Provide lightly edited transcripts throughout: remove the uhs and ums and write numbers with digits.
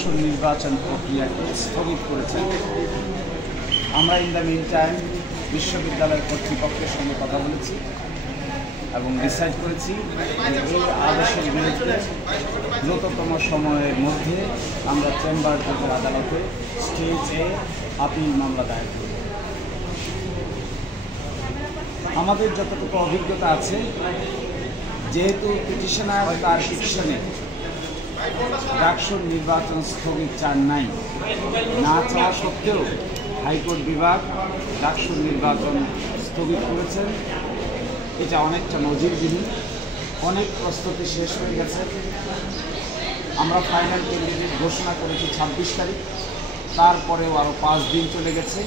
ডাকসুর নির্বাচন প্রক্রিয়াকে স্থগিত করেছেন। আমরা ইন দ্য মিন টাইম বিশ্ববিদ্যালয় কর্তৃপক্ষের সঙ্গে কথা বলেছি এবং ডিসাইড করেছি যে এই আদেশের বিরুদ্ধে দ্রুততম সময়ের মধ্যে আমরা চেম্বার জজের আদালতে স্টেজে আপিল মামলা দায়ের করব। আমাদের যতটুকু অভিজ্ঞতা আছে, যেহেতু পিটিশনার তার পিটিশনে ডাকসুর নির্বাচন স্থগিত চান নাই, না চাওয়া সত্ত্বেও হাইকোর্ট বিভাগ ডাকসুর নির্বাচন স্থগিত করেছেন। এটা অনেকটা নজিরবিহীন। অনেক প্রস্তুতি শেষ হয়ে গেছে। আমরা ফাইনাল ক্যান্ডিডেট ঘোষণা করেছি 26 তারিখ, তারপরেও আরও 5 দিন চলে গেছে।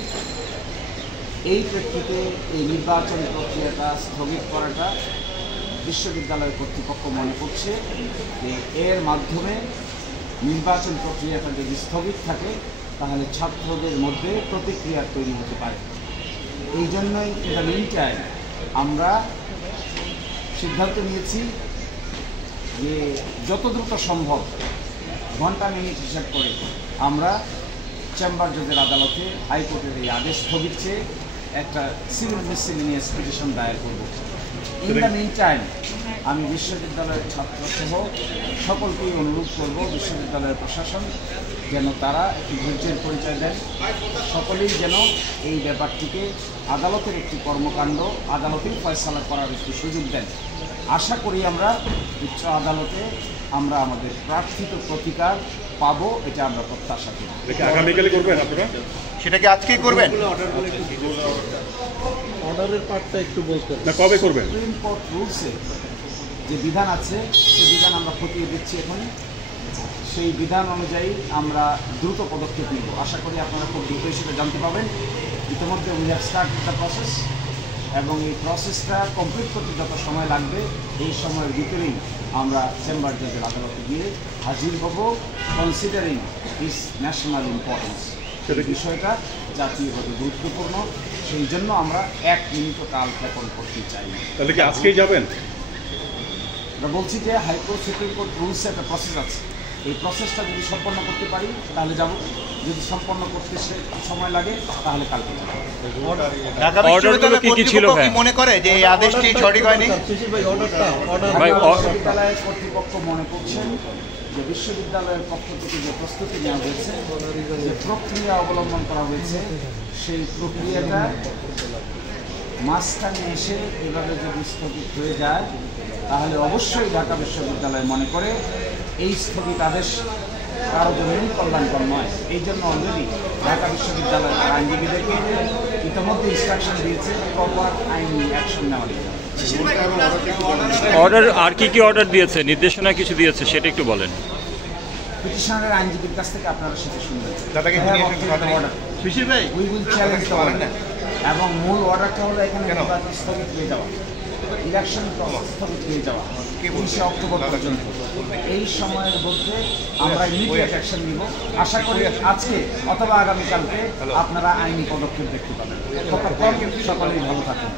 এই প্রেক্ষিতে এই নির্বাচন প্রক্রিয়াটা স্থগিত করাটা বিশ্ববিদ্যালয় কর্তৃপক্ষ মনে করছে যে এর মাধ্যমে নির্বাচন প্রক্রিয়াটা যদি স্থগিত থাকে তাহলে ছাত্রদের মধ্যে প্রতিক্রিয়া তৈরি হতে পারে। এই জন্যই ইন দ্য মিন টাইম আমরা সিদ্ধান্ত নিয়েছি যে যত দ্রুত সম্ভব ঘন্টা মিনিট হিসাব করে আমরা চেম্বার জজের আদালতে হাইকোর্টের এই আদেশ স্থগিত চেয়ে একটা সিভিল মিসসেলেনিয়াস পিটিশন দায়ের করব। ইন দ্য মিন টাইম আমি বিশ্ববিদ্যালয়ের ছাত্রসহ সকলকেই অনুরোধ করব, বিশ্ববিদ্যালয়ের প্রশাসন যেন তারা একটি ধৈর্যের পরিচয় দেন, সকলেই যেন এই ব্যাপারটিকে আদালতের একটি কর্মকাণ্ড, আদালতেই ফয়সালা করার একটি সুযোগ দেন। আশা করি আমরা উচ্চ আদালতে আমরা আমাদের প্রার্থিত প্রতিকার পাবো, এটা আমরা প্রত্যাশা করি। আগামীকালই করবেন আপনারা? সেটা কি আজকেই করবেন? অর্ডারের পার্টটা একটু বলতেন না কবে করবেন? সুপ্রিম কোর্ট রুলসে যে বিধান আছে সেই বিধান আমরা খতিয়ে দিচ্ছি এখন। সেই বিধান অনুযায়ী আমরা দ্রুত পদক্ষেপ নিব। আশা করি আপনারা খুব দ্রুত হিসেবে জানতে পাবেন। ইতিমধ্যে we have start the process এবং এই প্রসেসটা কমপ্লিট করতে যত সময় লাগবে এই সময়ের ভিতরেই আমরা চেম্বার জজের আদালতে গিয়ে হাজির হব, কনসিডারিং ইস ন্যাশনাল ইম্পর্টেন্স। সেই বিষয়টা জাতীয়ভাবে গুরুত্বপূর্ণ, সেই জন্য আমরা 1 মিনিটও কাল ক্ষেপণ করতে চাই। তাহলে কি আজকেই যাবেন? আমরা বলছি যে হাইকোর্ট সুপ্রিম কোর্ট রুলসে একটা প্রসেস আছে, এই প্রসেসটা যদি সম্পন্ন করতে পারি তাহলে যাব, যদি সম্পন্ন করতে সময় লাগে তাহলে কালকে যাব। ঢাকা বিশ্ববিদ্যালয় কর্তৃপক্ষ কি মনে করে যে এই আদেশটি সঠিক হয়নি? বিশ্ববিদ্যালয়ের কর্তৃপক্ষ মনে করছেন যে বিশ্ববিদ্যালয়ের পক্ষ থেকে যে প্রস্তুতি নেওয়া হয়েছে, যে প্রক্রিয়া অবলম্বন করা হয়েছে, সেই প্রক্রিয়াটা মাঝখানে এসে এভাবে যদি স্থগিত হয়ে যায় তাহলে অবশ্যই ঢাকা বিশ্ববিদ্যালয় মনে করে এই স্থগিত আদেশ কারো জন্যই কল্যাণকর নয়। এই জন্য অলরেডি ঢাকা বিশ্ববিদ্যালয়ের আইনজীবীদেরকে ইতিমধ্যে ইনস্ট্রাকশন দিয়েছে প্রপার আইনি অ্যাকশন নেওয়ার জন্য। অর্ডার আর কি অর্ডার দিয়েছে, নির্দেশনা কিছু দিয়েছে সেটা একটু বলেন। পিটিশনারের আইনজীবীর কাছ থেকে আপনারা সেটা শুনবেন। We will challenge the order, এবং মূল অর্ডারটা হলো এখানে নির্বাচন স্থগিত হয়ে যাওয়া, ইলেকশন স্থগিত হয়ে যাওয়া 20 অক্টোবর পর্যন্ত। এই সময়ের মধ্যে আমরা ইমিডিয়েট অ্যাকশন নিব। আশা করি আজকে অথবা আগামীকালকে আপনারা আইনি পদক্ষেপ দেখতে পাবেন। সকলেই ভালো থাকুন।